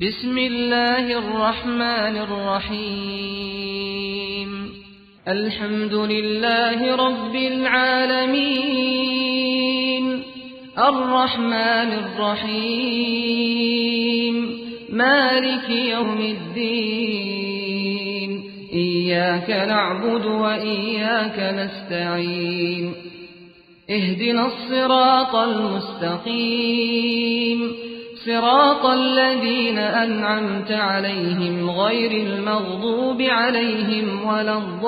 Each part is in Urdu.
بسم الله الرحمن الرحيم الحمد لله رب العالمين الرحمن الرحيم مالك يوم الدين إياك نعبد وإياك نستعين اهدنا الصراط المستقيم صراط الذين أنعمت عليهم غير المغضوب عليهم ولا الضالين.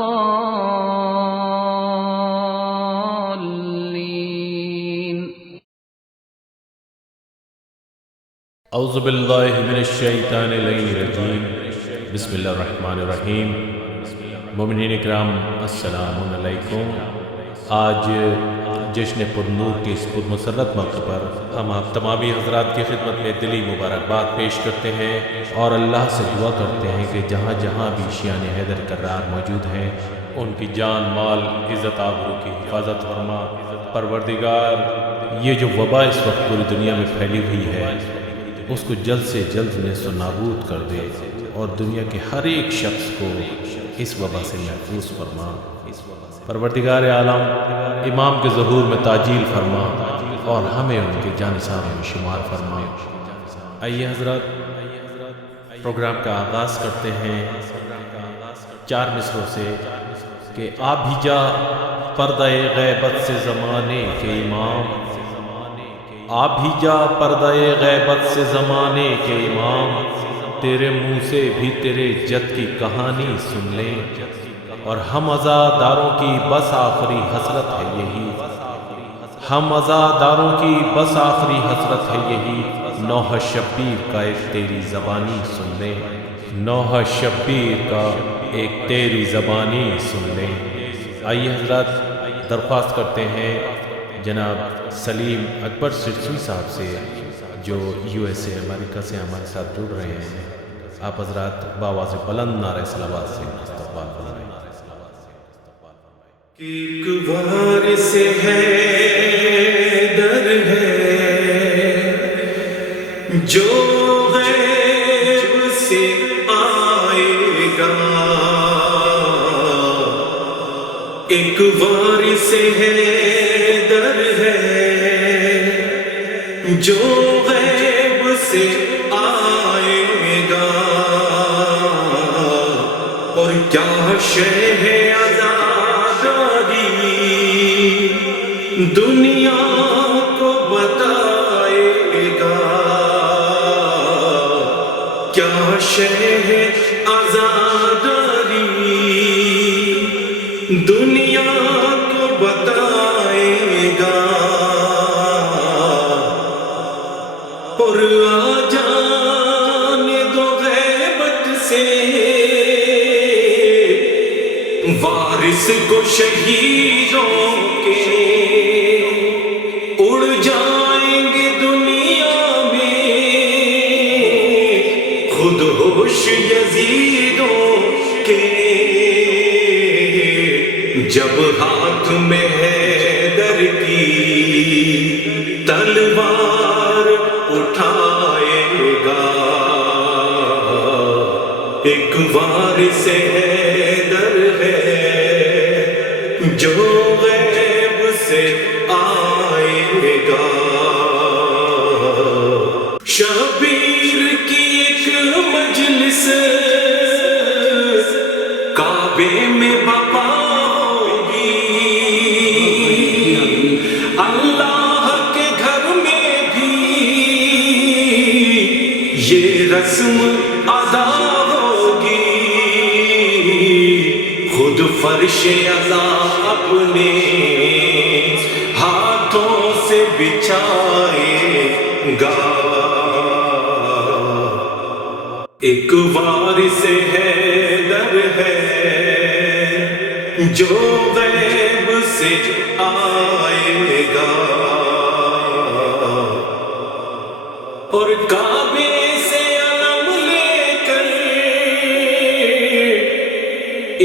اعوذ باللہ من الشیطان الرجیم بسم اللہ الرحمن الرحیم. مومنین اکرام السلام علیکم. آج جشن پرنور کے اس پرمسرت موقع پر ہم آپ تمامی حضرات کی خدمت میں دلی مبارکباد پیش کرتے ہیں اور اللہ سے دعا کرتے ہیں کہ جہاں جہاں بھی شیعان حیدر کرار موجود ہیں ان کی جان مال عزت آبرو کی حفاظت فرما. پروردگار یہ جو وبا اس وقت پوری دنیا میں پھیلی ہوئی ہے اس کو جلد سے جلد نیست و نابود کر دے اور دنیا کے ہر ایک شخص کو اس وبا سے محفوظ فرما. پروردگار عالم امام کے ظہور میں تعجیل فرما اور ہمیں ان کے جانثاروں میں شمار فرما. آئیے حضرات پروگرام کا آغاز کرتے ہیں 4 مصروں سے کہ آ بھی جا پردہ غیبت سے زمانے کے امام، آ بھی جا پردہ غیبت سے زمانے کے امام، تیرے منہ سے بھی تیرے جد کی کہانی سن لیں اور ہم عزاداروں کی بس آخری حسرت ہے یہی، ہم عزاداروں کی بس آخری حسرت ہے یہی، نوحہ شبیر کا ایک تیری زبانی سن لیں، نوحہ شبیر کا ایک تیری زبانی سن لیں. آئیے حضرات درخواست کرتے ہیں جناب سلیم اکبر سرسوی صاحب سے جو USA امریکہ سے ہمارے ساتھ جڑ رہے ہیں، آپ حضرات بآواز بلند نعرہ صلوات سے استقبال فرمائیں. ایک وارث حیدر ہے جو غیب سے آئے گا، ایک وارث حیدر ہے جو غیب سے آئے گا، اور کیا شے ہے دنیا کو بتائے گا، کیا شے ہے عزاداری دنیا کو بتائے گا، اور آ جانے دو غیبت سے وارث کو شہیدوں کے، اڑ جائیں گے دنیا میں خود ہوش یزیدوں کے، جب ہاتھ میں حیدر کی تلوار اٹھائے گا، ایک وارث حیدر ہے جو غیب سے آئے گا. شبیر کی ایک مجلس کعبے میں بپا ہوگی، اللہ کے گھر میں بھی یہ رسم ادا ہوگی، خود فرش ادا اپنے ہاتھوں سے بچھائے گا. ایک وارث حیدر ہے جو غیب سے آئے گا، اور کعبے سے علم لے کر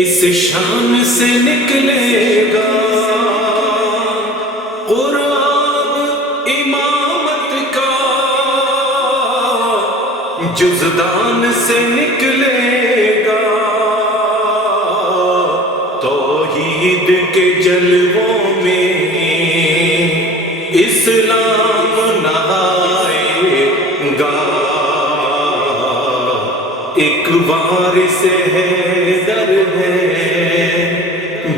اس شان سے نکلے گا، قرآن امامت کا جزدان سے نکلے گا توحید کے جلووں میں اسلام نہائے گا ایک وارث حیدر ہے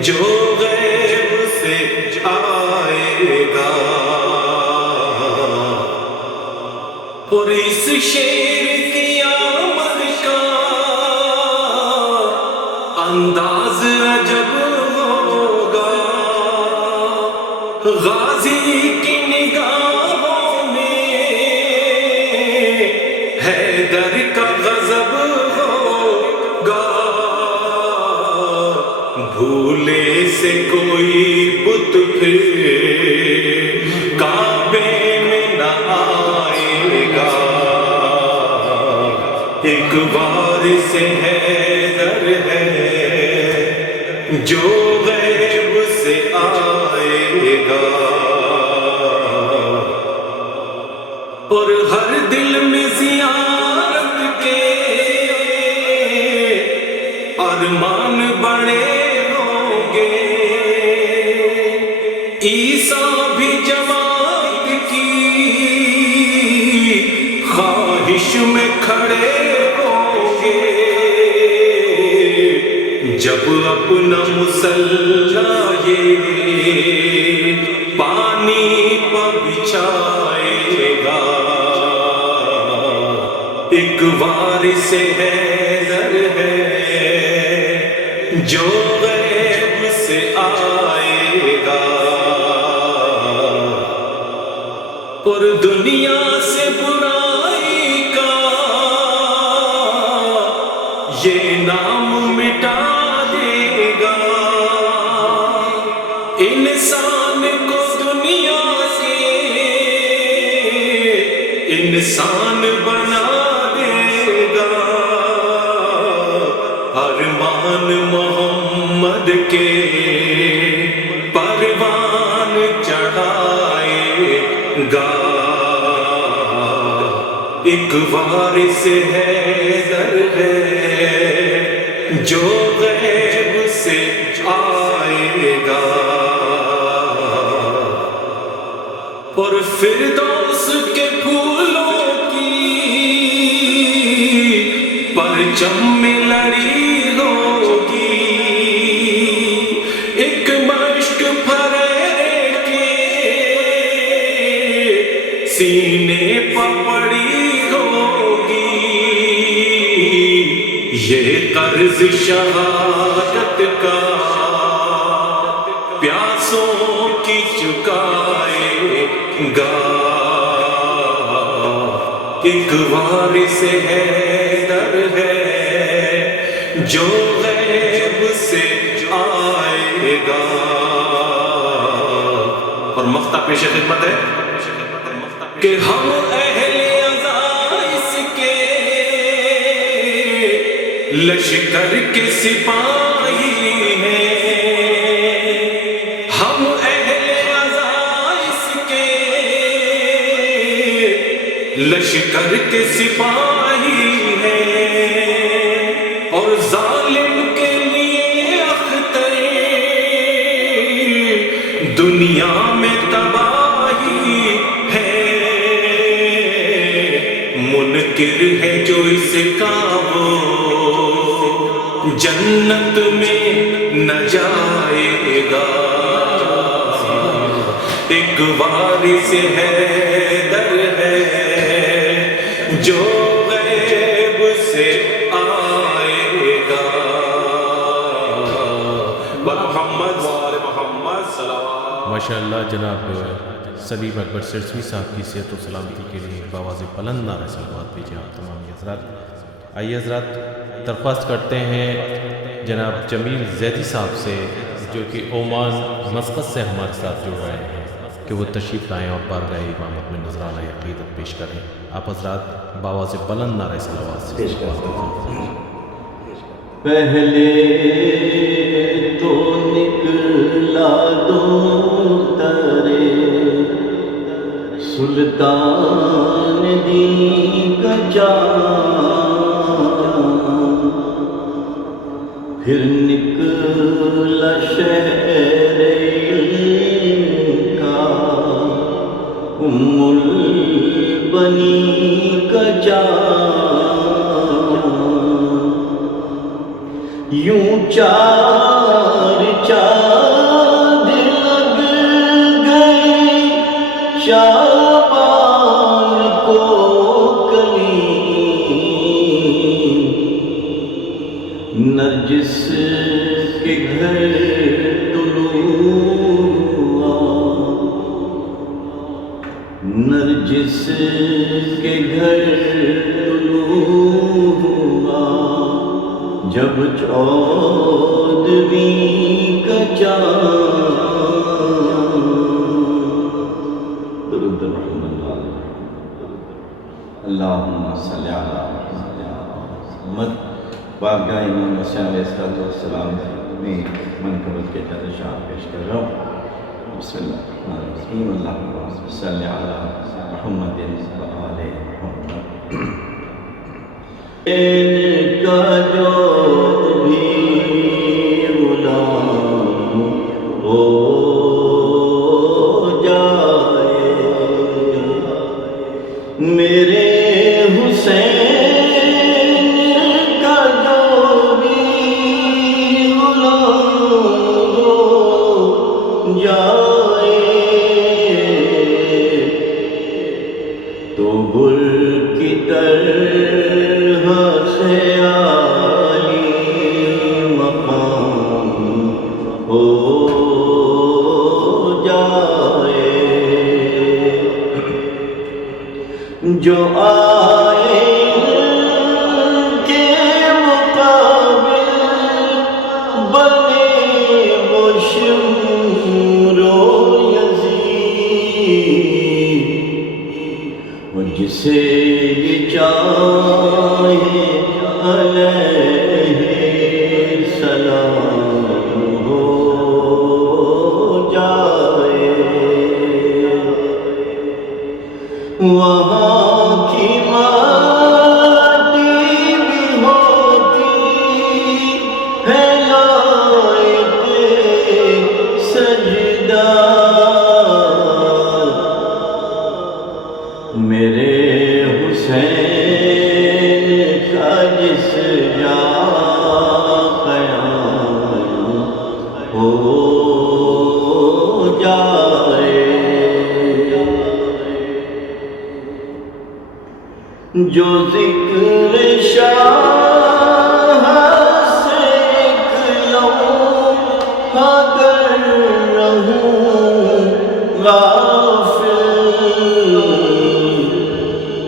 جو غیب سے آئے گا اور اس شیر کی آمد کا انداز عجب ہوگا غازی کی نگاہوں میں حیدر کا غضب ہوگا بھولے سے کوئی بت پھر کعبے میں نہ آئے گا ایک وارث حیدر ہے جو غیب سے آئے گا اور ہر دل میں زیارت کے ارمان بڑے ہوں گے عیسیٰ بھی جماعت کی خواہش میں کھڑے ہوں گے جب اپنا مصلی یہ پانی پر بچھائے گا ایک وارث حیدر ہے جو غیب سے آئے گا اور دنیا سے برائی کا یہ نام مٹا دے گا انسان کو دنیا سے انسان بنا دے گا ارمان محمد کے پروان چڑھائے گا ایک وارث حیدر ہے جو غیب سے آئے گا اور فردوس کے پھولوں کی پرچم میں لڑی ہوگی ایک مشک پھرے کے سینے پر پڑی ہوگی یہ قرض شہادت کا پیاسوں کی چکائے گا ایک وارث حیدر ہے جو غیب سے آئے گا اور مقطع پیش خدمت ہے کہ ہم اہل عزائز کے لشکر کے سپاہی ہیں ہم اہل عزائز کے لشکر کے سپاہی ہیں اور ظالم کے لیے اختر دنیا میں تباہی ہے منکر ہے جو اس کا وہ جنت میں نہ جائے گا ایک وارث حیدر ہے جو غیب سے آئے گا محمد صلوات ماشاءاللہ جناب سلیم اکبر سرسوی صاحب کی صحت و سلامتی کے لیے بآواز بلند نعرہ صلوات بھیجیں آپ تمام حضرات آئیے حضرات درخواست کرتے ہیں جناب جمیل زیدی صاحب سے جو کہ عمان مسقط سے ہمارے ساتھ جڑ رہے ہیں کہ وہ تشریف لائیں اور بارگاہ امامت میں نذرانہ عقیدت پیش کریں آپ حضرات بآواز بلند نعرہ صلوات سے پہلے تو نکلا دو ترے سلطان دی کا چاند پھر نکلا شہر کا ام البنی کا چاند یوں چار چاند لگ گئے شعبان کو کلیم نرجس کے گھر طلوع نرجس کے گھر طلوع جب 14ویں کا چاند درود اللہ اللہم صلی علی محمد بارگاہ امام مسیح علیہ السلام میں منقبت کے چند اشعار پیش کر رہا ہوں بسم اللہ الرحمن الرحیم اللہم صلی علی محمد و آل محمد ان کا جو بھی غلام ہو جائے میرے حسین کا جو بھی غلام ہو جائے تو گل کی طرح سے عالی مقام ہو جائے جو آئے کے مقابل بنے وہ شمر و یزید وہ جسے یہ چاہے علیہ السلام ہو جائے وہاں کی ماٹی بھی ہوتی ہے لائق سجدہ میرے حسین کا جس جا قیام ہو جائے جو ذکر شاہ سے ایک لمحہ کر رہوں غافل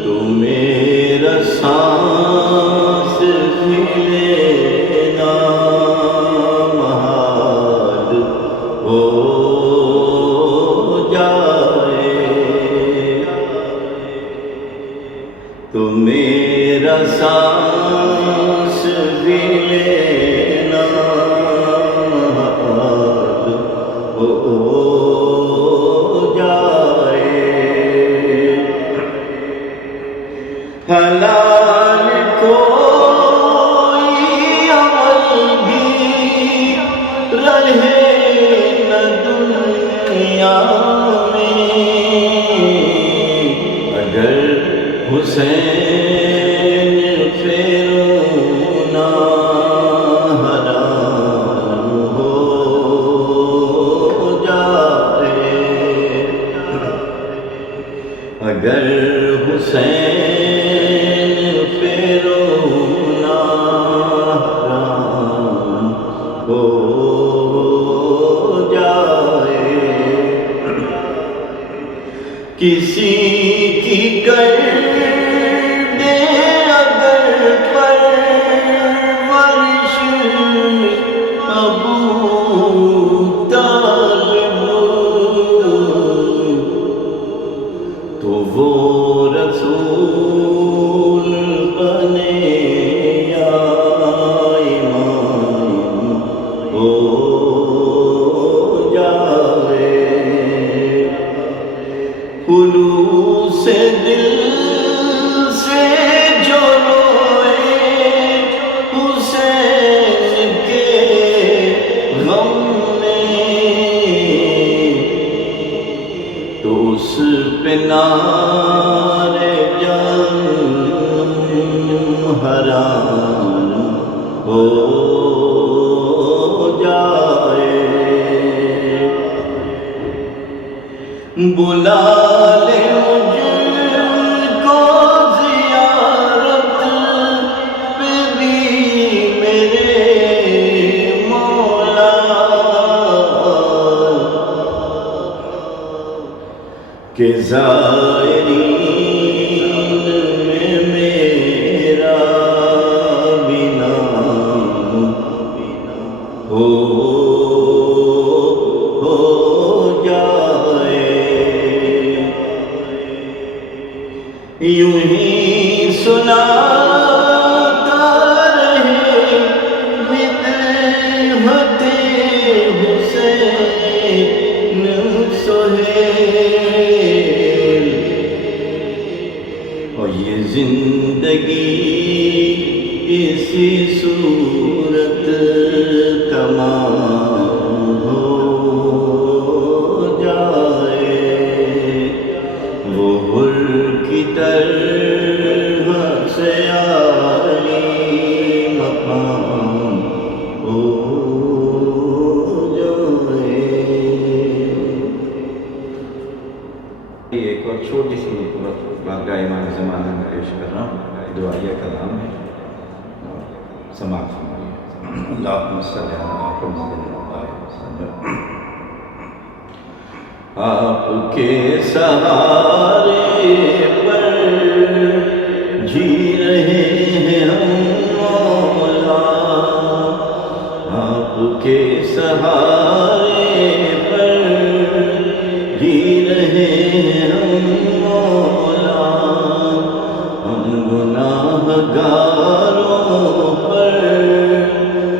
تو میرا سانس بھی لینا محال ہو جائے تو میرا سانس بھی لینا محال ہو جائے حلال کوئی عمل بھی رہے نہ دنیا میں اگر حسین پھر رونا حرام ہو جائے، بلا لے مجھ کو زیارت پہ بھی میرے مولا، کہ زائرین میں میرا بھی نام ہو جائے، یوں ہی سناتا رہے مدحت حسین سہیل، اور یہ زندگی اسی صورت تمام ہو جائے، وہ حر کی طرح سے عالی مقام ہو جائے۔ ایک اور چھوٹی سی بارگاہ امام زمانہ میں پیش کر رہا ہوں، دعائیہ کلام ہے، سماعت فرمائیے۔ اللہم صلی علی محمد وسلم۔ آپ کے سہارے پر جی رہے ہیں ہم مولا، آپ کے سہارے پر جی رہے ہیں ہم مولا، ہم گناہ گاروں پر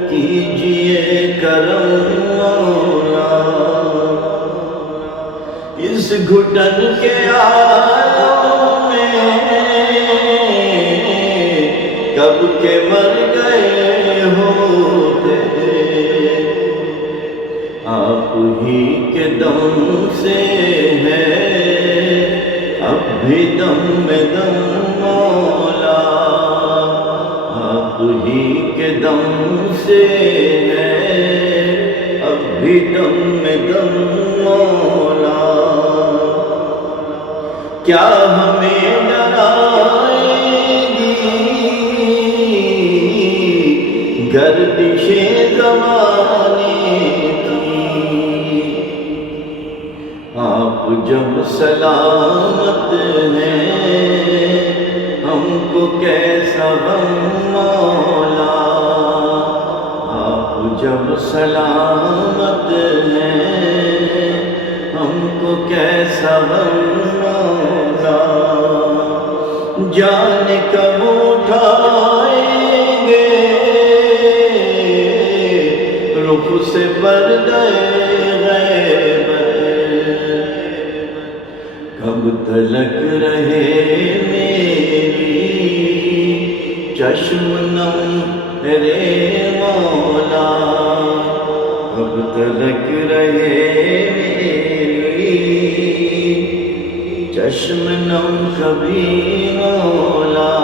کیجئے کرم مولا، اس گھٹن کے عالم میں کب کے مر گئے ہوتے، آپ ہی کے دم سے ہے اب بھی دم میں دم مولا، آپ ہی کے دم سے ہے اب بھی دم میں دم مولا، کیا ہمیں ڈرائے گی گردش زمانے کی، آپ جب سلامت ہیں ہم کو کیسا غم مولا، آپ جب سلامت ہیں ہم کو کیسا غم مولا، جان کب اٹھائیں گے رخ سے پردہ کب تلک رہے میری چشم نم رے مولا، کب تلک رہے میری چشم نم کبھی مولا،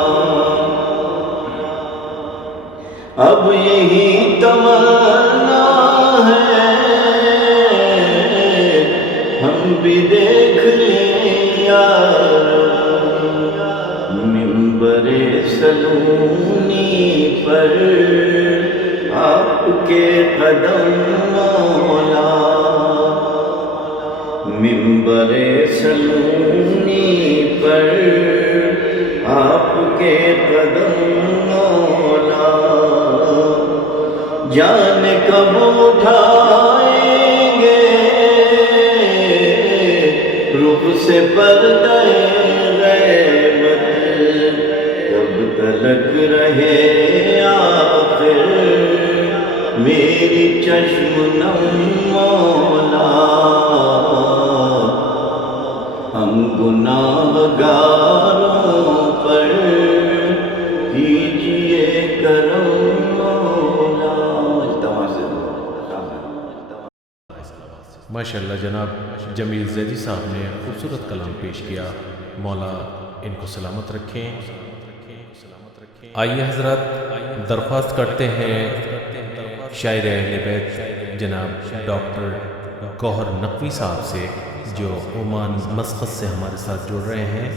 اب یہی تمنا ہے ہم بھی دیکھ لیں یا منبر سلونی پر آپ کے قدم مولا، منبر سلونی پر آپ کے قدم مولا، جان کب اٹھائیں گے رخ سے پردہ غیبت، کب تلک رہے آخر میری چشم نم مولا، ہم گناہ گاروں پر کیجئے کرم مولا۔ ماشاءاللہ جناب جمیل زیدی صاحب نے خوبصورت کلام پیش کیا، مولا ان کو سلامت رکھیں۔ آئیے حضرات درخواست کرتے ہیں شاعر اہل بیت جناب ڈاکٹر گوہر نقوی صاحب سے، جو عمان مسقط سے ہمارے ساتھ جڑ رہے ہیں،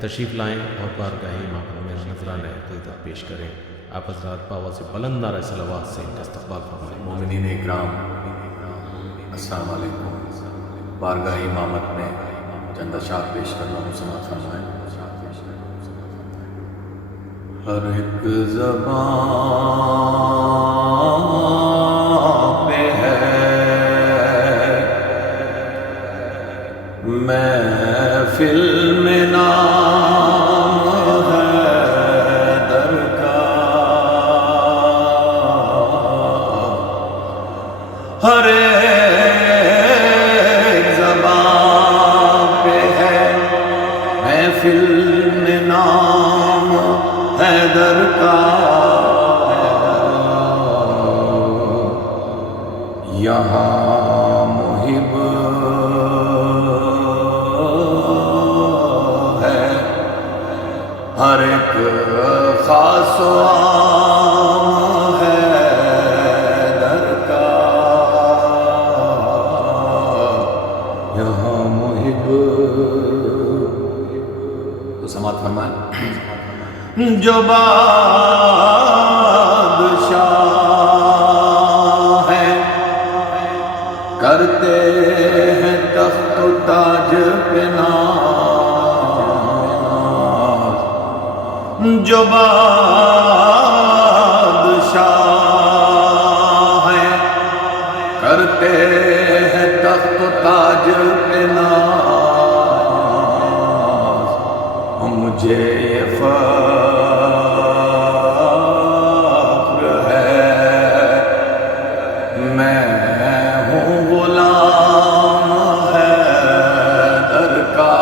تشریف لائیں اور بارگاہ امام میں نذرانہ عقیدت پیش کریں۔ آپ حضرات باواز بلند نعرہ صلوات سے ان کا استقبال فرمائیں۔ مومنین اکرام، السلام علیکم۔ بارگاہ امامت میں چند اشعار پیش کر رہا ہوں، سماعت فرمائیں۔ ہر ایک زبان پہ ہے محفل میں نام حیدر کا، ہر ایک زبان پہ ہے محفل میں نام حیدر کا، یہاں محب ہے ہر ایک خاص و عام حیدر کا، یہاں محب تو سماعت فرمائیں۔ جو بادشاہ ہیں کرتے ہیں تخت و تاج پہ ناز، جو بادشاہ ہیں کرتے ہیں تخت و تاج پہ ناز، مجھے یہ فخر ہے میں ہوں غلام حیدر کا،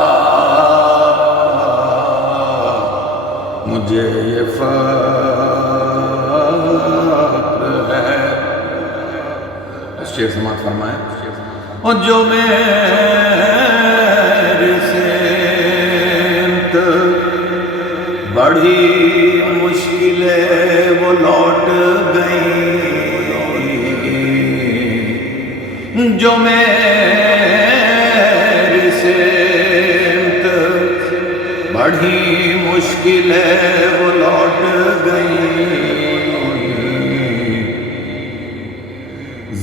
مجھے یہ فخر ہے۔ شعر سماعت فرمائیں۔ اور جو میرے سمت بڑی مشکلیں وہ لوٹ گئیں، جو میری سمت بڑی مشکلیں وہ لوٹ گئیں،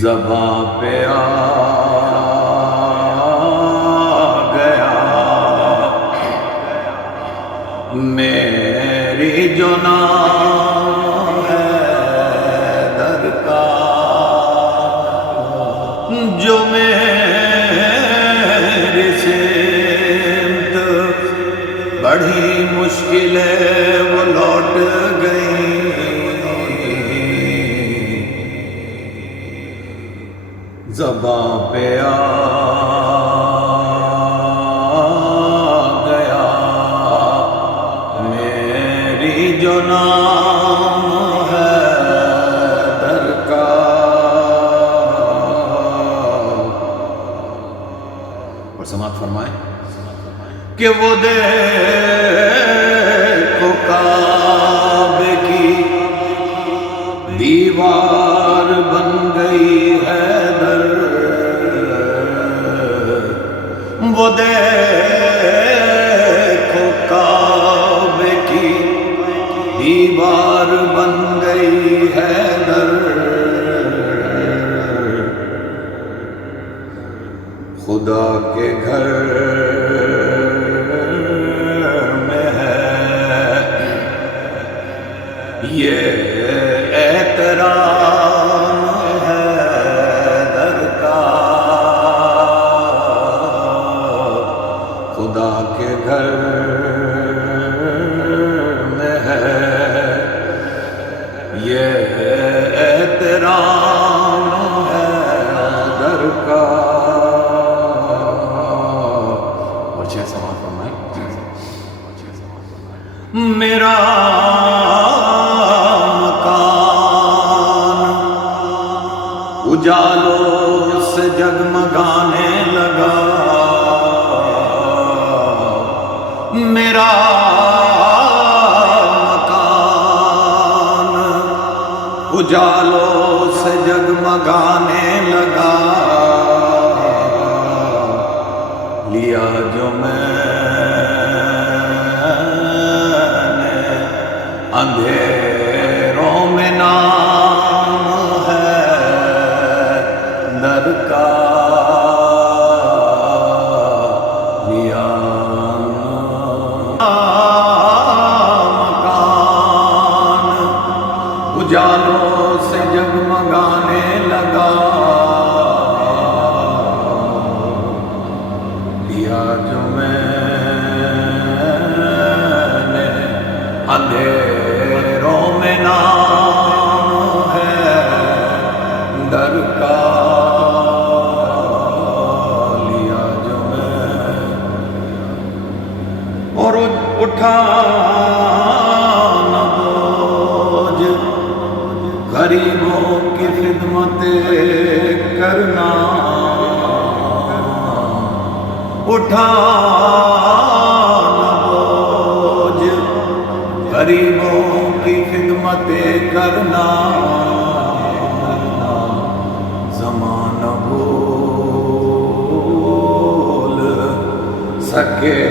زباں پہ آ گیا میری جو نام حیدر کا، جو میری سمت بڑی مشکلیں وہ لوٹ گئیں، زباں پہ آ گیا میری جو نام حیدر کا، اور سماعت فرمائیں کہ وہ دیکھو کعبے کی دیوار بن گئی حیدر، وہ دیکھو کعبے کی دیوار بن گئی حیدر، خدا کے گھر میں ہے یہ احترام حیدر کا، خدا کے گھر میں ہے یہ احترام حیدر کا، اور چھ سماعت فرمائیں۔ میرا مکان اجالوں سے جگمگانے لگا، میرا مکان اجالوں سے جگمگانے لگا، لیا جو میں نے اندھیروں میں نام ہے در کا، لیا مکان اجالوں سے جگمگانے لگا، لیا جو میں نے اندھیروں میں نام ہے در کا، لیا جو میں اور اٹھا نہ بوجھ غریبوں کی خدمت کرنا، اٹھا نہ بوجھ غریبوں کی خدمت کرنا، زمانہ بھول سکے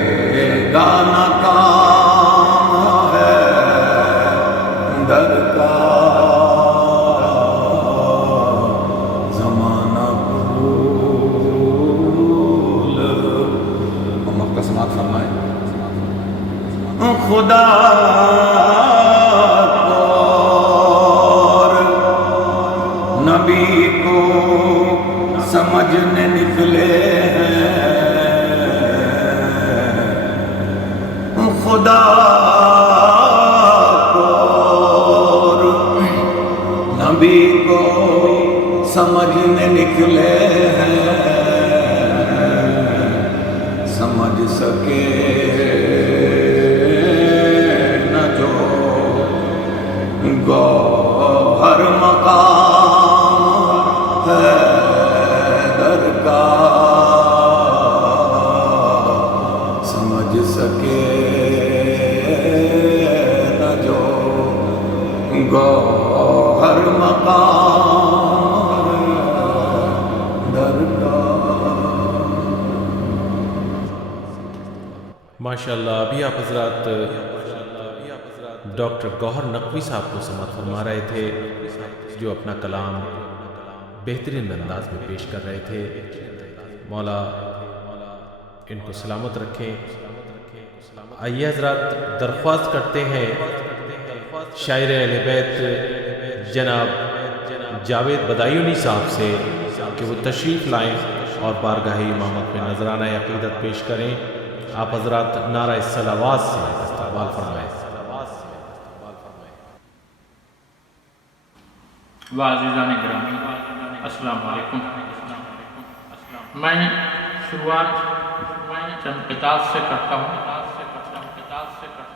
گا نہ کام ہے در کا، زمانہ بھول محمد کا سماعت فرمائے، خدا کو اور نبی کو سمجھنے نکلے ہیں، خدا کو اور نبی کو سمجھنے نکلے ہیں، سمجھ سکے نہ جو گوہر مقام ہے در کا، سمجھ سکے نہ جو گوہر مقام در کا۔ ماشاءاللہ ابھی آپ حضرات ڈاکٹر گوہر نقوی صاحب کو سماعت فرما رہے تھے، جو اپنا کلام بہترین انداز میں پیش کر رہے تھے۔ مولا ان کو سلامت رکھیں۔ آئیے حضرات درخواست کرتے ہیں شاعر اہل بیت جناب جاوید بدایونی صاحب سے کہ وہ تشریف لائیں اور بارگاہ امامت میں نذرانہ عقیدت پیش کریں۔ آپ حضرات نعرہ صلوات سے استقبال فرمائیں۔ عزیزان گرامی السلام علیکم۔ میں شروعات چند قطعات سے کرتا ہوں،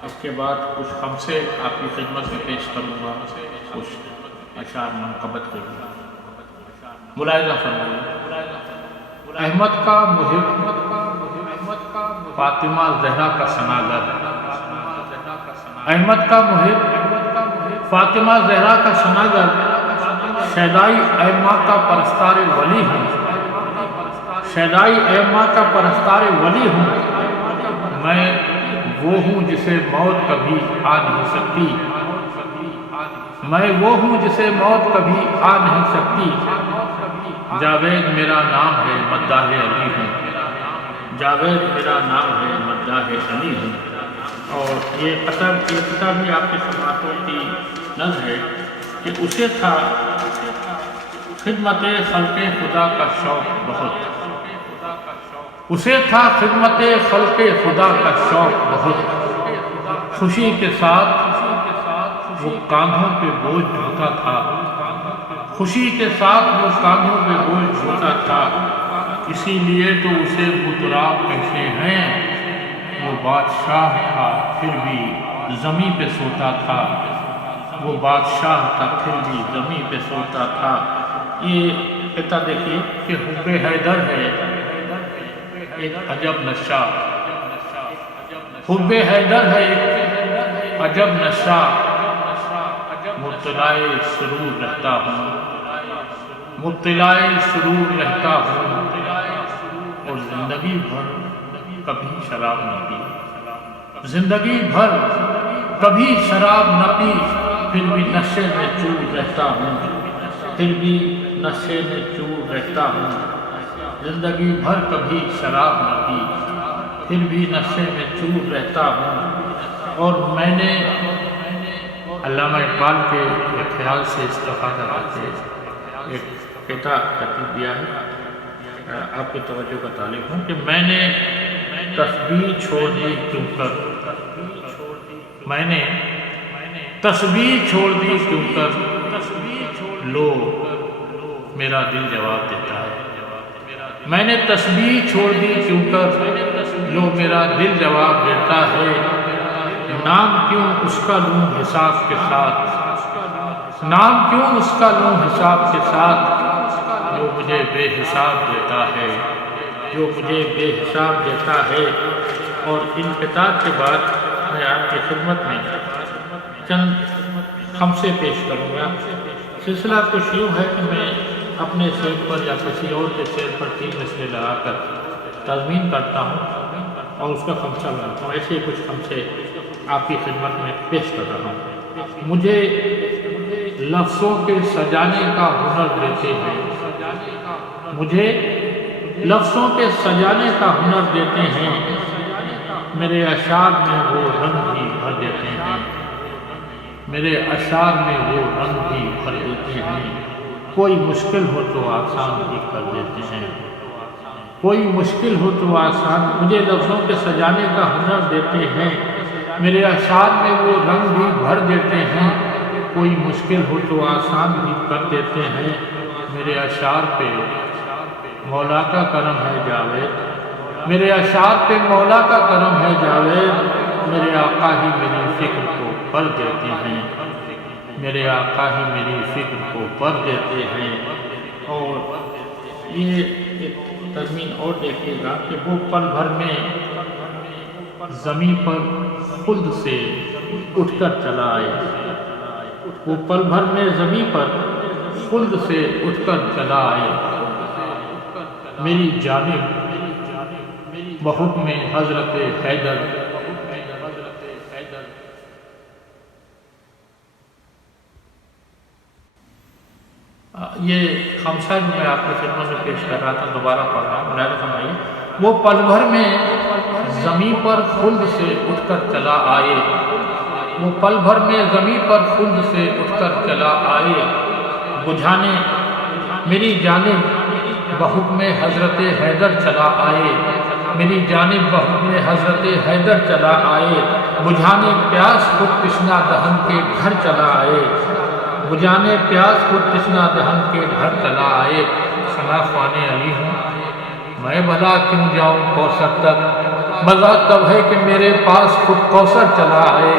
اس کے بعد کچھ خمسے آپ کی خدمت میں پیش کروں گا، کچھ اشعار منقبت کروں گا۔ ملاحظہ فرمائیے۔ احمد کا محب فاطمہ زہرا کا ثناگر، احمد کا محب فاطمہ زہرا کا ثناگر، شیدائی ائمہ کا پرستار ولی ہوں، شیدائی ائمہ کا پرستار ولی ہوں، میں وہ ہوں جسے موت کبھی آ نہیں سکتی، میں وہ ہوں جسے موت کبھی آ نہیں سکتی، جاوید میرا نام ہے مداح علی ہوں، جاوید میرا نام ہے مداح علی ہوں۔ اور یہ کتاب بھی آپ کے سماعتوں کی نظر ہے کہ اسے تھا خدمت خلق خدا کا شوق بہت، اسے تھا خدمت خلق خدا کا شوق بہت، خوشی کے ساتھ وہ کاندھوں پہ بوجھ ڈھوتا تھا، خوشی کے ساتھ وہ کاندھوں پہ بوجھ ڈھوتا تھا، اسی لیے تو اسے بتراب کہتے ہیں، وہ بادشاہ تھا پھر بھی زمین پہ سوتا تھا، وہ بادشاہ تھا پھر بھی زمین پہ سوتا تھا۔ یہ قطعہ دیکھیے کہ حب حیدر ہے ایک عجب نشہ، حب حیدر ہے ایک عجب نشہ، مبتلائے سرور رہتا ہوں، مبتلائے سرور رہتا ہوں، اور زندگی بھر کبھی شراب نہ پی، زندگی بھر کبھی شراب نہ پی، پھر بھی نشے میں چور رہتا ہوں، پھر بھی نشے میں چور رہتا ہوں، زندگی بھر کبھی شراب نہ پی، پھر بھی نشے میں چور رہتا ہوں۔ اور میں نے علامہ اقبال کے خیال سے استفادہ کرتے ایک قطعہ ترتیب دیا ہے، آپ کی توجہ کا طالب ہوں کہ میں نے تسبیح چھوڑ دی کیوں کر، میں نے تسبیح چھوڑ دی کیوں کر، لو میرا دل جواب دیتا ہے، میں نے تسبیح چھوڑ دی کیوں کر، لو میرا دل جواب دیتا ہے، نام کیوں اس کا لوں حساب کے ساتھ، نام کیوں اس کا لوں حساب کے ساتھ، جو مجھے بے حساب دیتا ہے، جو مجھے بے حساب دیتا ہے۔ اور ان کتاب کے بعد میں آپ کی خدمت میں چند خمسے پیش کروں گا۔ سلسلہ کچھ یوں ہے کہ میں اپنے سیر پر یا کسی اور کے سیر پر 3 مسئلے لگا کر تضمین کرتا ہوں اور اس کا خمسہ بناتا ہوں، ایسے کچھ خمسے آپ کی خدمت میں پیش کر رہا ہوں۔ مجھے لفظوں کے سجانے کا ہنر دیتے ہیں، مجھے لفظوں کے سجانے کا ہنر دیتے ہیں، میرے اشعار میں وہ رنگ بھی بھر دیتے ہیں، میرے اشعار میں وہ رنگ بھی بھر دیتے ہیں، کوئی مشکل ہو تو آسان بھی کر دیتے ہیں، کوئی مشکل ہو تو آسان، مجھے لفظوں کے سجانے کا ہنر دیتے ہیں، میرے اشعار میں وہ رنگ بھی بھر دیتے ہیں، کوئی مشکل ہو تو آسان بھی کر دیتے ہیں، میرے اشعار پہ مولا کا کرم ہے جاوید، میرے اشعار پہ مولا کا کرم ہے جاوید، میرے آقا ہی میری فکر کو پر دیتے ہیں، میرے آقا ہی میری فکر کو پر دیتے ہیں۔ اور یہ ایک تضمین اور دیکھیے گا کہ وہ پل بھر میں زمین پر خلد سے اٹھ کر چلا آئے، وہ پل بھر میں زمین پر خلد سے اٹھ کر چلا آئے، میری جانب بحکم حضرت حیدر، یہ خمسہ جو میں آپ کی خدمت میں پیش کر رہا تھا دوبارہ پڑھ رہا ہوں، ملاحظہ فرمائیے، وہ پل بھر میں زمین پر خلد سے اٹھ کر چلا آئے، وہ پل بھر میں زمین پر خلد سے اٹھ کر چلا آئے، بجھانے میری جانب بحکم حضرت حیدر چلا آئے، میری جانب بحکم حضرت حیدر چلا آئے، بجھانے پیاس خود تشنا دہن کے گھر چلا آئے، بجھانے پیاس خود تشنا دہن کے گھر چلا آئے، ثنا خوان علی ہوں میں بھلا کیوں جاؤں کوثر تک، مزہ تب ہے کہ میرے پاس خود کوثر چلا آئے،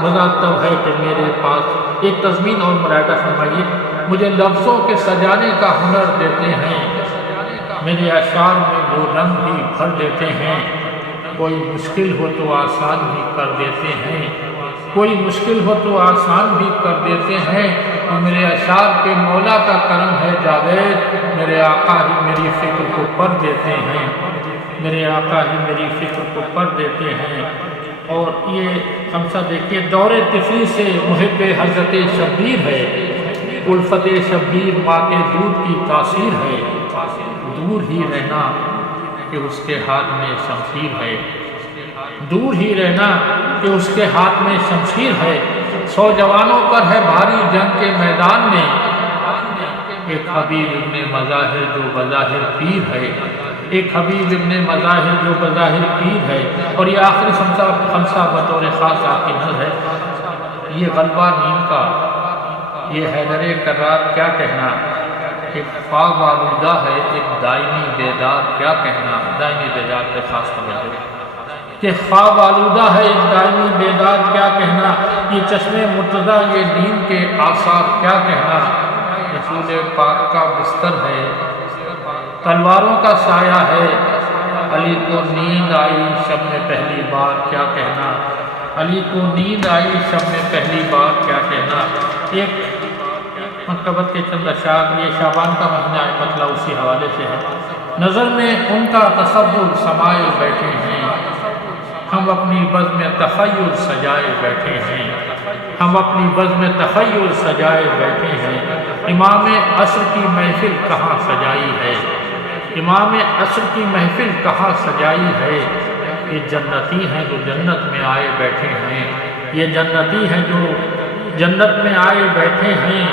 مزہ تب ہے کہ میرے پاس۔ ایک تضمین اور مراعات فرمائیے، مجھے لفظوں کے سجانے کا ہنر دیتے ہیں، میرے اشعار میں وہ رنگ بھی بھر دیتے ہیں، کوئی مشکل ہو تو آسان بھی کر دیتے ہیں، کوئی مشکل ہو تو آسان بھی کر دیتے ہیں، اور میرے اشعار پہ مولا کا کرم ہے جاوید، میرے آقا ہی میری فکر کو پر دیتے ہیں، میرے آقا ہی میری فکر کو پر دیتے ہیں۔ اور یہ خمسہ دیکھیے، دور طفلی سے محب حضرت شبیر ہے، الفت شبیر ماں کے دودھ کی تاثیر ہے، دور ہی رہنا کہ اس کے ہاتھ میں شمشیر ہے، دور ہی رہنا کہ اس کے ہاتھ میں شمشیر ہے، 100 جوانوں پر ہے بھاری جنگ کے میدان میں، ایک حبیب ابن مظاہر جو بظاہر پیر ہے، ایک حبیب ابن مظاہر جو بظاہر پیر ہے۔ اور یہ آخری خمسہ بطور خاص آپ کی نظر ہے، یہ غلبہ نیم کا، یہ حیدر کرار کیا کہنا، ایک خواب آلودہ ہے ایک دائمی بیدار کیا کہنا، دائمی بیدار پہ خاص توجہ کہ خواب آلودہ ہے ایک دائمی بیدار کیا کہنا، یہ چشم مرتضیٰ یہ نیند کے آثار کیا کہنا، رسول پاک کا بستر ہے تلواروں کا سایہ ہے، علی کو نیند آئی شب میں پہلی بار کیا کہنا، علی کو نیند آئی شب میں پہلی بار کیا کہنا، ایک مکتبت کے چند اشعار، یہ شعبان کا مہینہ ہے، مطلب اسی حوالے سے ہے۔ نظر میں ان کا تصور سمائے بیٹھے ہیں، ہم اپنی بزم تخیل سجائے بیٹھے ہیں، ہم اپنی بزم تخیل سجائے بیٹھے ہیں۔ امام عصر کی محفل کہاں سجائی ہے، امام عصر کی محفل کہاں سجائی ہے؟ یہ جنتی ہیں جو جنت میں آئے بیٹھے ہیں، یہ جنتی ہیں جو جنت میں آئے بیٹھے ہیں۔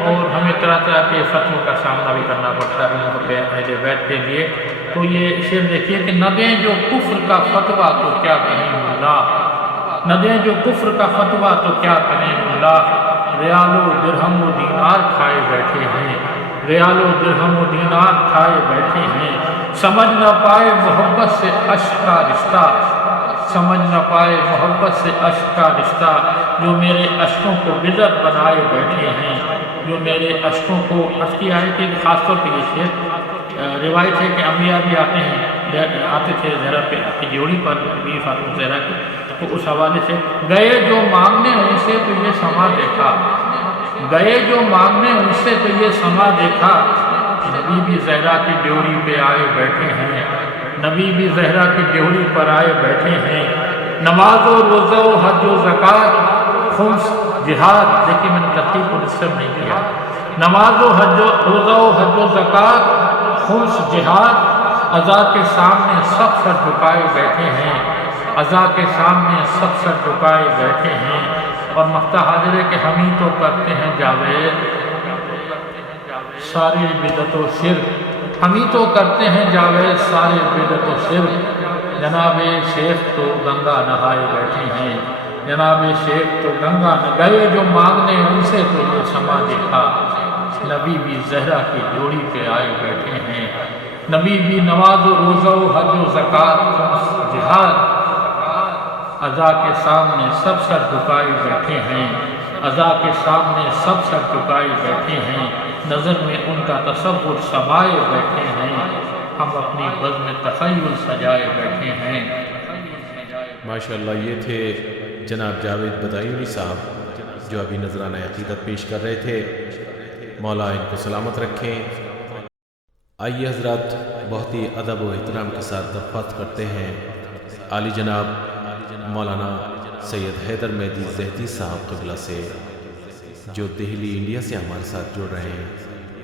اور ہمیں طرح طرح کے فتووں کا سامنا بھی کرنا پڑتا ہے اہل بیت کے لیے۔ تو یہ شعر دیکھیے کہ نہ دیں جو کفر کا فتویٰ تو کیا کہیں ملا، نہ دیں جو کفر کا فتویٰ تو کیا کہیں ملا، ریال و درہم و دینار کھائے بیٹھے ہیں، ریال و درہم و دینار کھائے بیٹھے ہیں۔ سمجھ نہ پائے محبت سے عشق کا رشتہ، سمجھ نہ پائے محبت سے عشق کا رشتہ، جو میرے اشکوں کو بدعت بنائے بیٹھے ہیں، جو میرے اشکوں کو عرض کیا ہے کہ خاص طور پہ یہ شعر روایت ہے کہ انبیاء بھی آتے تھے زہرا پہ کی جوڑی پر، بی فاطمہ زہرا کی، تو اس حوالے سے گئے جو مانگنے ان سے تو یہ سما دیکھا، گئے جو مانگنے ان سے تو یہ سما دیکھا، نبی بھی زہرا کی ڈیوڑی پہ آئے بیٹھے ہیں، نبی بھی زہرا کی ڈیوڑی پر آئے بیٹھے ہیں۔ نماز و روزہ و حج و زکوٰۃ خمس جہاد، لیکن میں نے ترتیب کو ڈسٹرب نہیں کیا، نماز و حج و روزہ و حج و زکوٰۃ خمس جہاد، عزا کے سامنے سب سر جھکائے بیٹھے ہیں، عزا کے سامنے سب سر جھکائے بیٹھے ہیں۔ اور مقطع حاضر ہے کہ ہم ہی تو کرتے ہیں جاوید ساری بدعت و شرک، ہم ہی تو کرتے ہیں جاوید سارے بدعت و شرک، جناب شیخ تو گنگا نہائے بیٹھے ہیں، جناب شیخ تو گنگا گئے جو مانگنے ان سے تو یہ سما دیکھا، نبی بھی زہرا کی جوڑی پہ آئے بیٹھے ہیں، نبی بھی نماز و روزہ و حج و زکوٰۃ خمس جہاد، عزا کے سامنے سب سر جھکائے بیٹھے ہیں، عزا کے سامنے سب سر جھکائے بیٹھے ہیں، نظر میں ان کا تصور سمائے بیٹھے ہیں، ہم اپنی بزم تخیل سجائے بیٹھے ہیں۔ ماشاءاللہ یہ تھے جناب جاوید بدایونی صاحب جو ابھی نذرانہ عقیدت پیش کر رہے تھے، مولا ان کو سلامت رکھیں۔ آئیے حضرات بہت ہی ادب و احترام کے ساتھ درخواست کرتے ہیں عالی جناب مولانا سید حیدر مہدی زہدی صاحب قبلہ سے جو دہلی انڈیا سے ہمارے ساتھ جڑ رہے ہیں،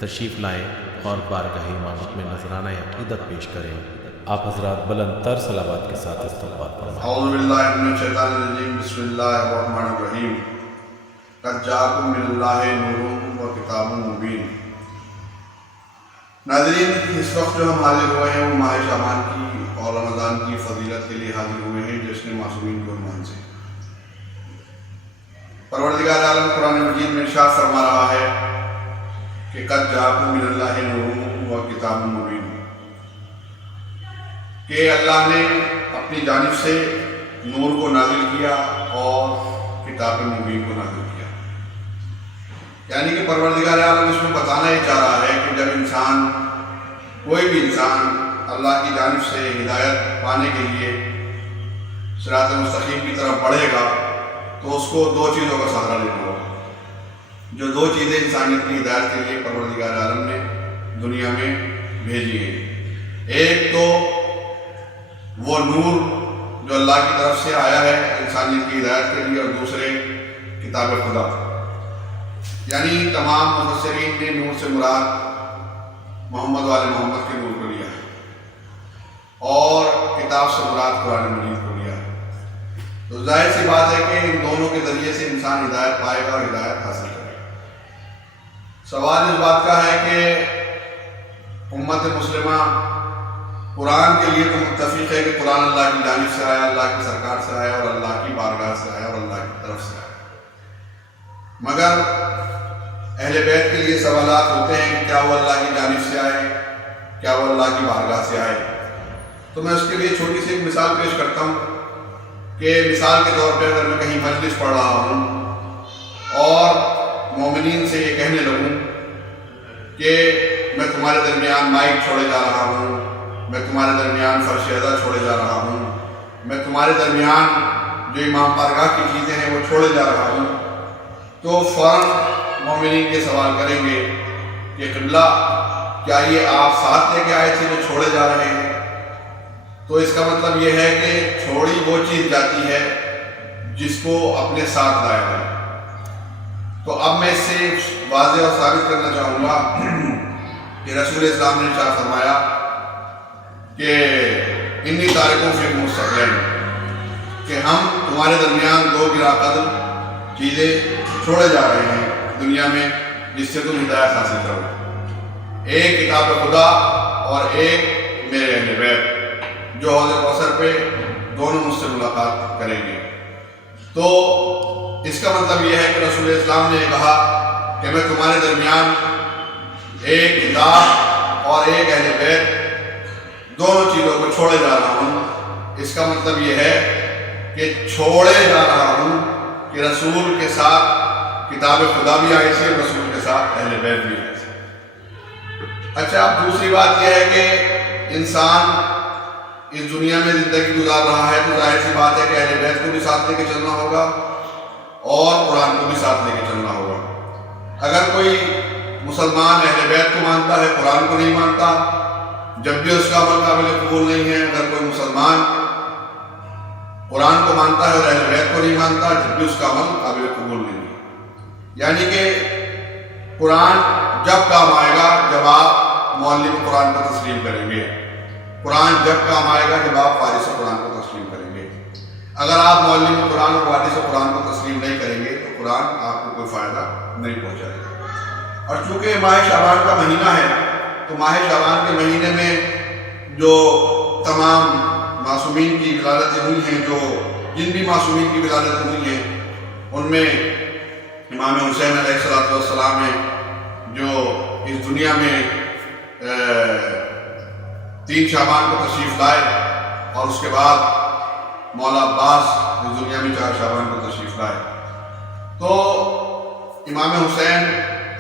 تشریف لائیں اور بارگاہ امامت میں نذرانہ عقیدت پیش کریں۔ آپ حضرات بلند تر صلوات کے ساتھ استقبال فرمائیں۔ اعوذ باللہ من الشیطان الرجیم، بسم اللہ الرحمن الرحیم۔ قد جاءکم من اللہ نور و کتاب مبین۔ ناظرین، اس وقت جو ہم حاضر ہوئے ہیں وہ ماہ شعبان کی اور رمضان کی فضیلت کے لیے حاضر ہوئے ہیں، جس نے معصومین کو عنوان سے پروردگار عالم قرآن مجید میں ارشاد فرما رہا ہے کہ قد جاءکم من اللہ نور و کتاب مبین، کہ اللہ نے اپنی جانب سے نور کو نازل کیا اور کتاب مبین کو نازل کیا، یعنی کہ پروردگار عالم اس میں بتانا ہی چاہ رہا ہے کہ جب انسان، کوئی بھی انسان اللہ کی جانب سے ہدایت پانے کے لیے صراط مستقیم کی طرف بڑھے گا تو اس کو دو چیزوں کا سہارا لینا ہوگا، جو دو چیزیں انسانیت کی ہدایت کے لیے پروردگار عالم نے دنیا میں بھیجی ہیں۔ ایک تو وہ نور جو اللہ کی طرف سے آیا ہے انسانیت کی ہدایت کے لیے، اور دوسرے کتاب خدا، یعنی تمام مفسرین نے نور سے مراد محمد والے محمد کے نور کو لیا ہے اور کتاب سے مراد قرآن مجید کو لیا ہے۔ تو ظاہر سی بات ہے کہ ان دونوں کے ذریعے سے انسان ہدایت پائے گا اور ہدایت حاصل کرے گا۔ سوال اس بات کا ہے کہ امت مسلمہ قرآن کے لیے تو متفق ہے کہ قرآن اللہ کی جانب سے آیا، اللہ کی سرکار سے آیا اور اللہ کی بارگاہ سے آیا اور اللہ کی طرف سے آیا، مگر اہل بیت کے لیے سوالات ہوتے ہیں کہ کیا وہ اللہ کی جانب سے آئے، کیا وہ اللہ کی بارگاہ سے آئے۔ تو میں اس کے لیے چھوٹی سی ایک مثال پیش کرتا ہوں کہ مثال کے طور پہ اگر میں کہیں مجلس پڑھ رہا ہوں اور مومنین سے یہ کہنے لگوں کہ میں تمہارے درمیان مائک چھوڑے جا رہا ہوں، میں تمہارے درمیان فرش اعضا چھوڑے جا رہا ہوں، میں تمہارے درمیان جو امام بارگاہ کی چیزیں ہیں وہ چھوڑے جا رہا ہوں، تو فوراً مومنین یہ سوال کریں گے کہ قبلہ کیا یہ آپ ساتھ لے کے آئے تھے جو چھوڑے جا رہے ہیں؟ تو اس کا مطلب یہ ہے کہ چھوڑی وہ چیز جاتی ہے جس کو اپنے ساتھ لایا جائے۔ تو اب میں اس سے واضح اور ثابت کرنا چاہوں گا کہ رسول اسلام نے ارشاد فرمایا کہ انی تارکوں فیکم الثقلین، کہ ہم تمہارے درمیان دو گرا قدر چیزیں چھوڑے جا رہے ہیں دنیا میں جس سے تم ہدایت حاصل کرو، ایک کتاب خدا اور ایک میرے اہل بیت جو حوض کوثر پہ دونوں مجھ سے ملاقات کریں گے۔ تو اس کا مطلب یہ ہے کہ رسول اسلام نے کہا کہ میں تمہارے درمیان ایک کتاب اور ایک اہل بیت دونوں چیزوں کو چھوڑے جا رہا ہوں۔ اس کا مطلب یہ ہے کہ چھوڑے جا رہا ہوں کہ رسول کے ساتھ کتاب خدا بھی آئی تھی اور رسول کے ساتھ اہل بیت بھی آئی تھی۔ اچھا، اب دوسری بات یہ ہے کہ انسان اس دنیا میں زندگی گزار رہا ہے تو ظاہر سی بات ہے کہ اہل بیت کو بھی ساتھ لے کے چلنا ہوگا اور قرآن کو بھی ساتھ لے کے چلنا ہوگا۔ اگر کوئی مسلمان اہل بیت کو مانتا ہے، قرآن کو نہیں مانتا، جب بھی اس کا عمل قابل قبول نہیں ہے۔ اگر کوئی مسلمان قرآن کو مانتا ہے اور اہل بیت کو نہیں مانتا، جب بھی اس کا عمل قابل قبول نہیں ہے۔ یعنی کہ قرآن جب کام آئے گا جب آپ معلم قرآن کو تسلیم کریں گے، قرآن جب کام آئے گا جب آپ فارس قرآن کو تسلیم کریں گے۔ اگر آپ معلم قرآن اور وارث قرآن کو تسلیم نہیں کریں گے تو قرآن آپ کو کوئی فائدہ نہیں پہنچائے گا۔ اور چونکہ ماہ شعبان کا مہینہ ہے تو ماہ شعبان کے مہینے میں جو تمام معصومین کی ولادتیں ہوئی ہیں، جو جن بھی معصومین کی ولادتیں ہوئی ہیں، ان میں امام حسین علیہ السلام ہیں جو اس دنیا میں 3 شعبان کو تشریف لائے، اور اس کے بعد مولا عباس اس دنیا میں 4 شعبان کو تشریف لائے۔ تو امام حسین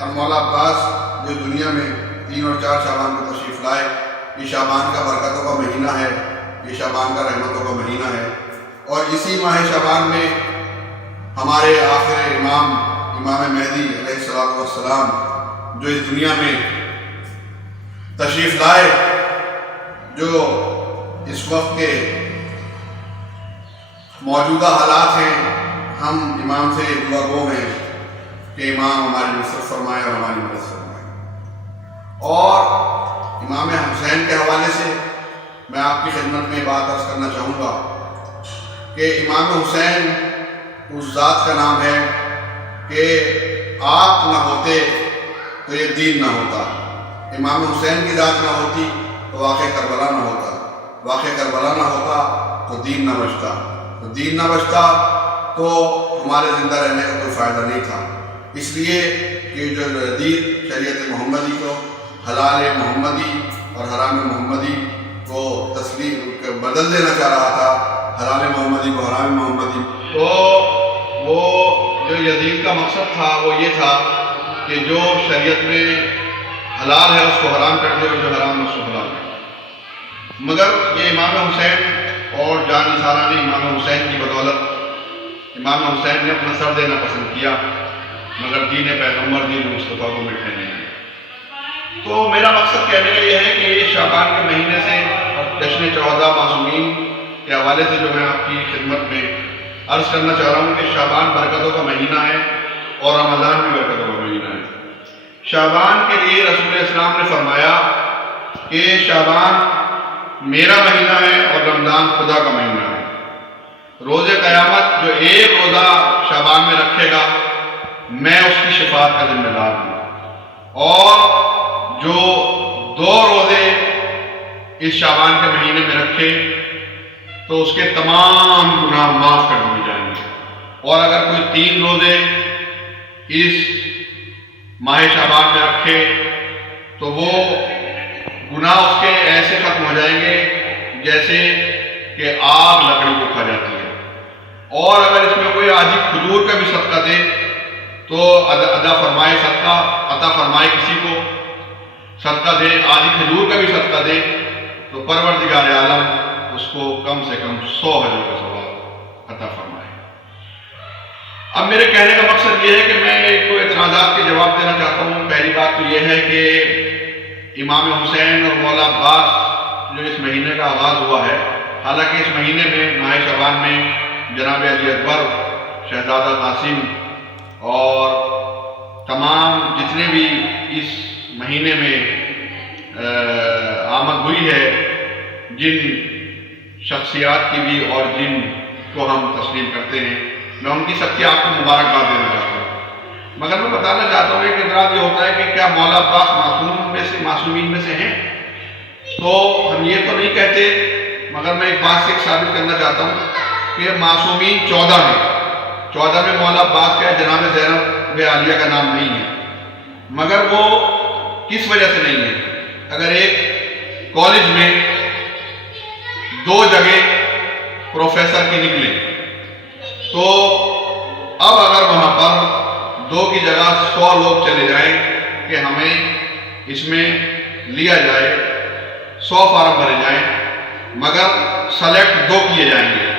اور مولا عباس جو دنیا میں 3 اور 4 شعبان کو تشریف لائے، یہ شعبان کا برکتوں کا مہینہ ہے، یہ شعبان کا رحمتوں کا مہینہ ہے۔ اور اسی ماہ شعبان میں ہمارے آخر امام مہدی علیہ السلام جو اس دنیا میں تشریف لائے، جو اس وقت کے موجودہ حالات ہیں، ہم امام سے دعا گو ہیں کہ امام ہماری نصرت فرمائے اور ہماری مدد فرمائے۔ اور امام حسین کے حوالے سے میں آپ کی خدمت میں بات عرض کرنا چاہوں گا کہ امام حسین اس ذات کا نام ہے کہ آپ نہ ہوتے تو یہ دین نہ ہوتا، امام حسین کی ذات نہ ہوتی تو واقع کربلا نہ ہوتا، واقع کربلا نہ ہوتا تو دین نہ بچتا، تو دین نہ بچتا تو ہمارے زندہ رہنے کا کوئی فائدہ نہیں تھا۔ اس لیے کہ جو جدید شریعت محمدی کو حلال محمدی اور حرام محمدی کو تسلیم بدل دینا چاہ رہا تھا، حلال محمدی کو حرام محمدی، تو وہ جو یزید کا مقصد تھا وہ یہ تھا کہ جو شریعت میں حلال ہے اس کو حرام کر دے اور جو حرام ہے اس کو حلال کر دے۔ مگر یہ امام حسین اور جان نثارہ نے امام حسین کی بدولت امام حسین نے اپنا سر دینا پسند کیا، مگر دین پیغمبر دین مصطفیٰ کو مٹنے نہیں دیا۔ تو میرا مقصد کہنے کا یہ ہے کہ شعبان کے مہینے سے جشن 14 معصومین کے حوالے سے جو میں آپ کی خدمت میں عرض کرنا چاہ رہا ہوں کہ شعبان برکتوں کا مہینہ ہے اور رمضان بھی برکتوں کا مہینہ ہے۔ شعبان کے لیے رسول اسلام نے فرمایا کہ شعبان میرا مہینہ ہے اور رمضان خدا کا مہینہ ہے۔ روز قیامت جو ایک روزہ شعبان میں رکھے گا میں اس کی شفاعت کا ذمہ دار ہوں، اور جو 2 روزے اس شعبان کے مہینے میں رکھے تو اس کے تمام گناہ معاف کر دیے جائیں گے، اور اگر کوئی 3 روزے اس ماہ شعبان میں رکھے تو وہ گناہ اس کے ایسے ختم ہو جائیں گے جیسے کہ آگ لکڑی کو کھا جاتی ہے۔ اور اگر اس میں کوئی آجی کھجور کا بھی صدقہ دے تو عطا فرمائے کسی کو صدقہ دے، آجی کھجور کا بھی صدقہ دے تو پروردگار عالم اس کو کم سے کم 100 اجر کا ثواب عطا فرمائے۔ اب میرے کہنے کا مقصد یہ ہے کہ میں یہ ہے کہ امام حسین اور مولا عباس جو اس مہینے کا آغاز ہوا ہے، حالانکہ اس مہینے میں ماہ شعبان میں جناب علی اکبر، شہزادہ قاسم اور تمام جتنے بھی اس مہینے میں آمد ہوئی ہے، جن شخصیات کی بھی اور جن کو ہم تسلیم کرتے ہیں، میں ان کی سب کی آپ کو مبارکباد دینا چاہتا ہوں۔ مگر میں بتانا چاہتا ہوں ایک اعتراض یہ ہوتا ہے کہ کیا مولا عباس معصومین میں سے ہیں؟ تو ہم یہ تو نہیں کہتے، مگر میں ایک بات سے ثابت کرنا چاہتا ہوں کہ معصومین 14 ہیں۔ 14 میں مولا عباس کا جناب زینب عالیہ کا نام نہیں ہے، مگر وہ کس وجہ سے نہیں ہے؟ اگر ایک کالج میں 2 جگہ پروفیسر کی نکلے تو اب اگر وہاں پر 2 کی جگہ 100 لوگ چلے جائیں کہ ہمیں اس میں لیا جائے، 100 فارم بھرے جائیں، مگر سلیکٹ 2 کیے جائیں گے۔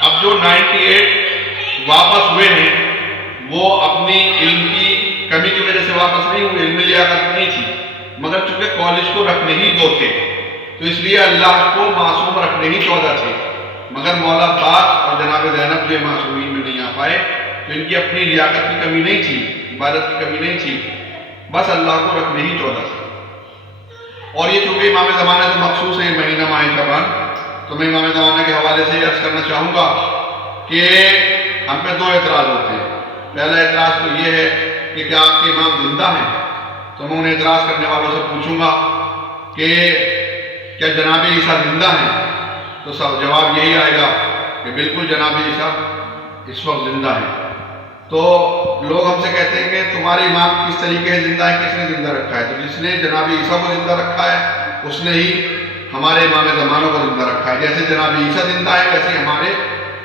اب جو 98 واپس ہوئے ہیں وہ اپنی علم کی کمی کی وجہ سے واپس نہیں ہوئے، علم لیاقت نہیں تھی، مگر چونکہ کالج کو رکھنے ہی 2 تھے تو اس لیے اللہ کو معصوم رکھنے ہی 14 تھے، مگر مولا عباس اور جناب زینب جو معصومین میں نہیں آ پائے تو ان کی اپنی لیاقت کی کمی نہیں تھی، عبادت کی کمی نہیں تھی، بس اللہ کو رکھنے ہی 14 تھے۔ اور یہ چونکہ امام زمانہ سے مخصوص ہے مہینہ ماہ شعبان، تو میں امام زمانہ کے حوالے سے عرض کرنا چاہوں گا کہ ہم پہ 2 اعتراض ہوتے ہیں۔ پہلا اعتراض تو یہ ہے کہ کیا آپ کے امام زندہ ہیں؟ تو میں ان اعتراض کرنے والوں سے پوچھوں گا کہ کیا جناب عیسیٰ زندہ ہیں؟ تو سب جواب یہی آئے گا کہ بالکل جناب عیسیٰ اس وقت زندہ ہیں۔ تو لوگ ہم سے کہتے ہیں کہ تمہارے امام کس طریقے سے زندہ ہے، کس نے زندہ رکھا ہے؟ تو جس نے جناب عیسیٰ کو زندہ رکھا ہے اس نے ہی ہمارے امام زمانہ کو زندہ رکھا ہے۔ جیسے جناب عیسیٰ زندہ ہے ویسے ہمارے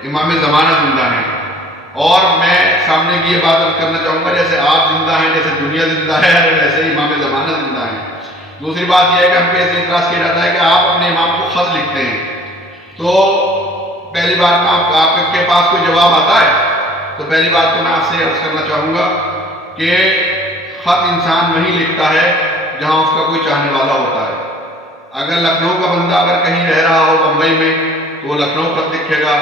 امام زمانہ زندہ ہیں۔ اور میں سامنے کی یہ بات کرنا چاہوں گا جیسے آپ زندہ ہیں، جیسے دنیا زندہ ہے، ویسے ہی امام زمانہ زندہ ہیں۔ دوسری بات یہ ہے کہ ہم پہ ایسے اعتراض کیا جاتا ہے کہ آپ اپنے امام کو خط لکھتے ہیں، تو پہلی بات میں آپ کے پاس کوئی جواب آتا ہے؟ تو پہلی بات تو میں آپ سے عرض کرنا چاہوں گا کہ خط انسان وہیں لکھتا ہے جہاں اس کا کوئی چاہنے والا ہوتا ہے۔ اگر لکھنؤ کا بندہ اگر کہیں رہ رہا ہو بمبئی میں تو وہ لکھنؤ خط لکھے گا،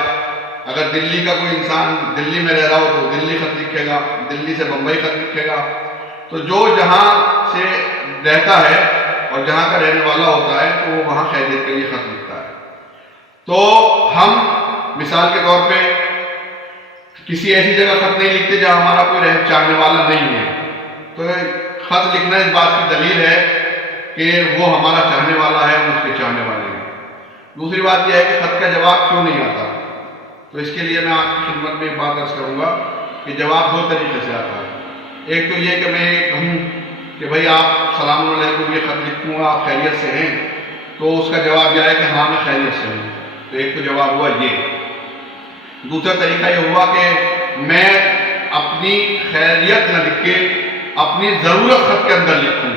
اگر دلی کا کوئی انسان دلی میں رہ رہا ہو تو دلی خط لکھے گا، دلی سے بمبئی خط لکھے گا۔ تو جو جہاں سے رہتا ہے اور جہاں کا رہنے والا ہوتا ہے تو وہ وہاں خیریت کے لیے خط لکھتا ہے۔ تو ہم مثال کے طور پہ کسی ایسی جگہ خط نہیں لکھتے جہاں ہمارا کوئی چاہنے والا نہیں ہے، تو خط لکھنا اس بات کی دلیل ہے کہ وہ ہمارا چاہنے والا ہے، ہم اس کے چاہنے والے ہیں۔ دوسری بات یہ ہے کہ خط کا جواب کیوں نہیں آتا؟ تو اس کے لیے میں آپ کی خدمت میں ایک بات عرض کروں گا کہ جواب 2 طریقے سے آتا ہے۔ ایک تو یہ کہ میں کہوں کہ بھائی آپ سلام علیکم یہ خط لکھوں گا، آپ خیریت سے ہیں، تو اس کا جواب یہ ہے کہ ہاں میں خیریت سے ہوں، تو ایک تو جواب ہوا یہ۔ دوسرا طریقہ یہ ہوا کہ میں اپنی خیریت نہ لکھ کے اپنی ضرورت خط کے اندر لکھوں۔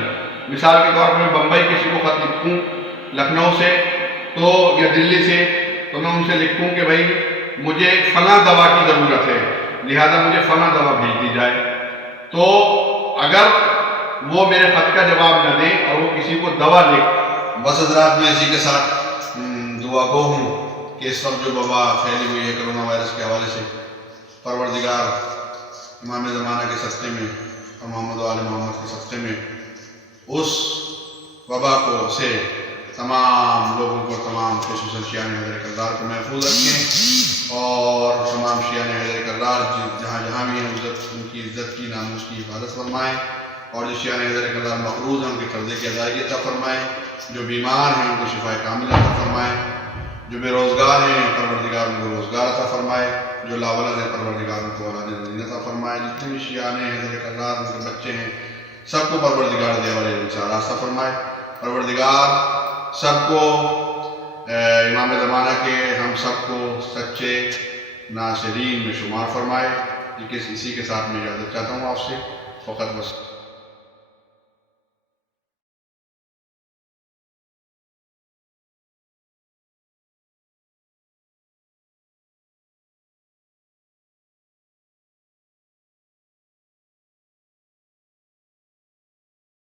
مثال کے طور پر میں بمبئی کسی کو خط لکھوں لکھنؤ سے تو یا دلی سے، تو میں ان سے لکھوں کہ بھائی مجھے فلاں دوا کی ضرورت ہے، لہذا مجھے فلاں دوا بھیج دی جائے۔ تو اگر وہ میرے خط کا جواب نہ دیں اور وہ کسی کو دوا لے، بس حضرات میں اسی کے ساتھ دعا گو ہوں کہ اس وقت جو وبا پھیلی ہوئی ہے کرونا وائرس کے حوالے سے، پروردگار امام زمانہ کے صدقے میں اور محمد و آل محمد کے صدقے میں اس وبا کو سے تمام لوگوں کو، تمام خصوصاً شیعان حیدر کردار کو محفوظ رکھیں، اور تمام شیعان حیدر کردار جہاں جہاں بھی ہیں ان کی عزت کی، ناموس کی حفاظت فرمائیں، اور جو شیعان حیدر کردار مقروض ہیں ان کے قرضے کی ادائیگی عطا فرمائیں، جو بیمار ہیں ان کو شفا کاملہ عطا فرمائیں، جو بے روزگار ہیں پروردگار ان کو روزگار عطا فرمائے، جو لاولد ہیں پروردگار ان کو اولاد نصیب عطا فرمائے، جتنے بھی شیعان ہیں حیدر کردار ان کے بچے ہیں سب کو پروردگار دے والے راستہ فرمائے، پروردگار سب کو امام زمانہ کے ہم سب کو سچے ناصرین میں شمار فرمائے۔ اسی کے ساتھ میں اجازت چاہتا ہوں آپ سے، فقط بس۔